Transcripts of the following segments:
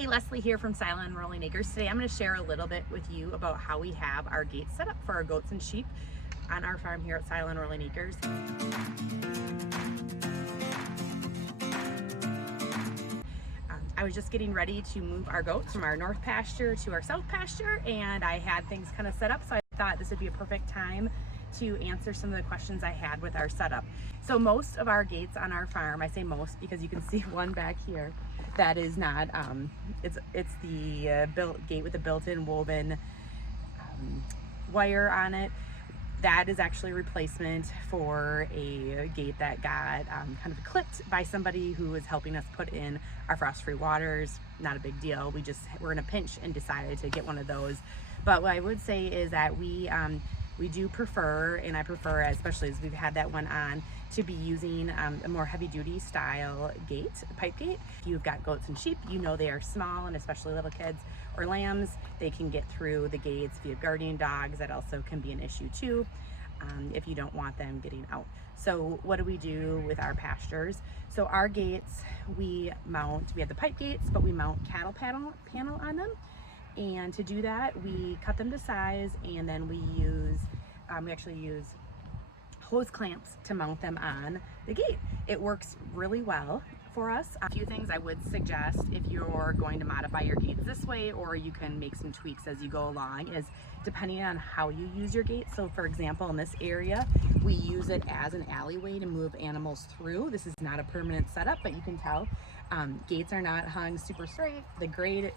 Hey, Leslie here from Silent Rolling Acres. Today I'm going to share a little bit with you about how we have our gates set up for our goats and sheep on our farm here at Silent Rolling Acres. I was just getting ready to move our goats from our north pasture to our south pasture, and I had things kind of set up, so I thought this would be a perfect time to answer some of the questions I had with our setup. So most of our gates on our farm, I say most because you can see one back here that is not, it's the gate with the built-in woven wire on it. That is actually a replacement for a gate that got kind of clipped by somebody who was helping us put in our frost-free waters. Not a big deal. We're in a pinch and decided to get one of those. But what I would say is that we do prefer, and I prefer, especially as we've had that one on, to be using a more heavy-duty style gate, pipe gate. If you've got goats and sheep, you know they are small, and especially little kids or lambs, they can get through the gates. If you have guardian dogs, that also can be an issue too, if you don't want them getting out. So what do we do with our pastures? So our gates, we have the pipe gates, but we mount cattle panel on them. And to do that, we cut them to size, and then we actually use hose clamps to mount them on the gate. It works really well for us. A few things I would suggest if you're going to modify your gates this way, or you can make some tweaks as you go along, is depending on how you use your gate. So for example, in this area, we use it as an alleyway to move animals through. This is not a permanent setup, but you can tell gates are not hung super straight. The grade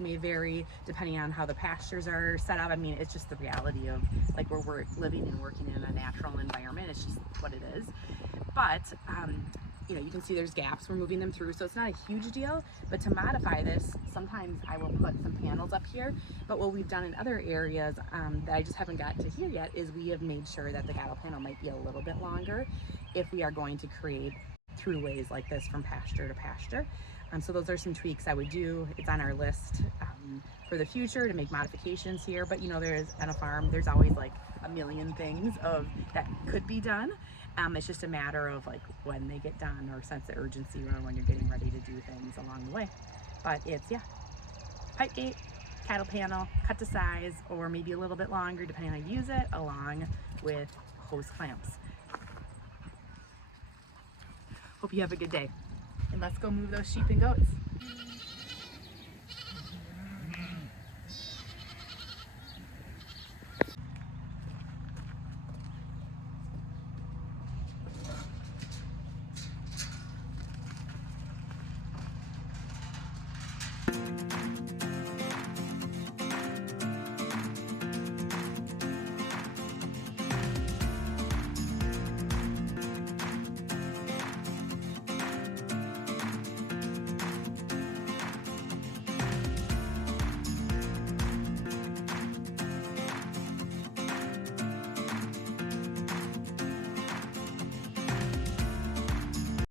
may vary depending on how the pastures are set up. I mean, it's just the reality of like where we're living and working in a natural environment. It's just what it is. But you can see there's gaps. We're moving them through, so it's not a huge deal. But to modify this, sometimes I will put some panels up here. But what we've done in other areas that I just haven't got to here yet is we have made sure that the cattle panel might be a little bit longer if we are going to create throughways like this from pasture to pasture. So those are some tweaks I would do. It's on our list for the future to make modifications here. But there's on a farm, there's always like a million things that could be done. It's just a matter of like when they get done, or sense of urgency, or when you're getting ready to do things along the way. But it's pipe gate, cattle panel, cut to size, or maybe a little bit longer depending on how you use it, along with hose clamps. Hope you have a good day, and let's go move those sheep and goats.